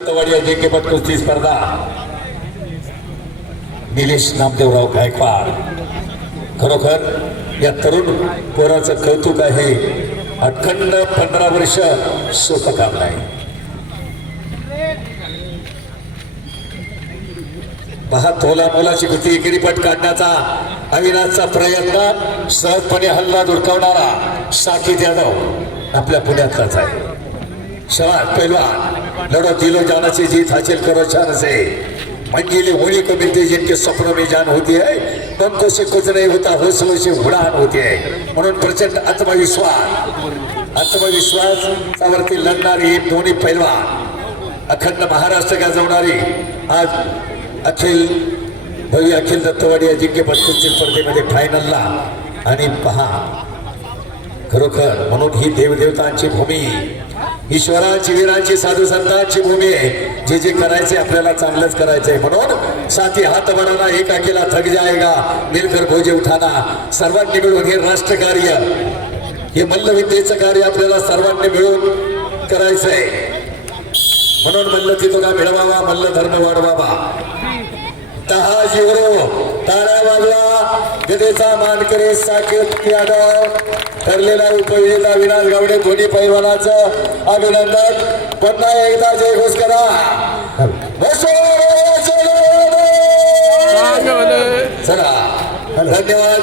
तवाडिया जेकेपट कुस्ती स्पर्धा निलेश नामदेवराव गायकवाड खरोखर या तरुण पोराचं कौतुक आहे। अखंड 15 वर्ष सोपं काम नाही। पहा तोला मोलाची कुस्ती एकेरी पट काढण्याचा अविनाशचा प्रयत्न सहजपणे हल्ला धुडकावणारा साकीब यादव आपल्या पुण्यातलाच आहे। शाबाश पहलवान लड़ो दिलो जाना से जीत हासिल करो शान से। मंजिलें होने को मिलती जिनके सपनों में जान होती है, पंखों से कुछ नहीं होता हौसलों से उड़ान होती है। म्हणून प्रचंड आत्मविश्वास सावरती लढणारी दोन्ही पहलवान अखंड महाराष्ट्र गाजवणारी आज अखिल दत्तवाडिया जिंकेपट कुस्ती स्पर्धेमध्ये फायनलला। आणि पहा खरोखर म्हणून ही देवदेवतांची भूमी, ईश्वराची वीरांची साधू संतांची भूमी आहे। जे जे करायचे आपल्याला चांगलंच करायचंय। म्हणून साथी हात बनाना एक अकेला थक जाएगा मिलकर भोजे उठाना। सर्वांनी मिळून हे राष्ट्रकार्य, हे मल्लविद्येचं कार्य आपल्याला सर्वांनी मिळून करायचंय। म्हणून मल्ल तिथोका मिळवावा, मल्ल धर्म वाढवावा। दहा जीवरो टाळ्या वाजवा, गदेचा मानकरी साकीब यादव ठरलेला उपविजेता अविनाश गावडे दोन्ही पैलवानाचं अभिनंदन। पुन्हा एकदा जयघोष करा। चला धन्यवाद।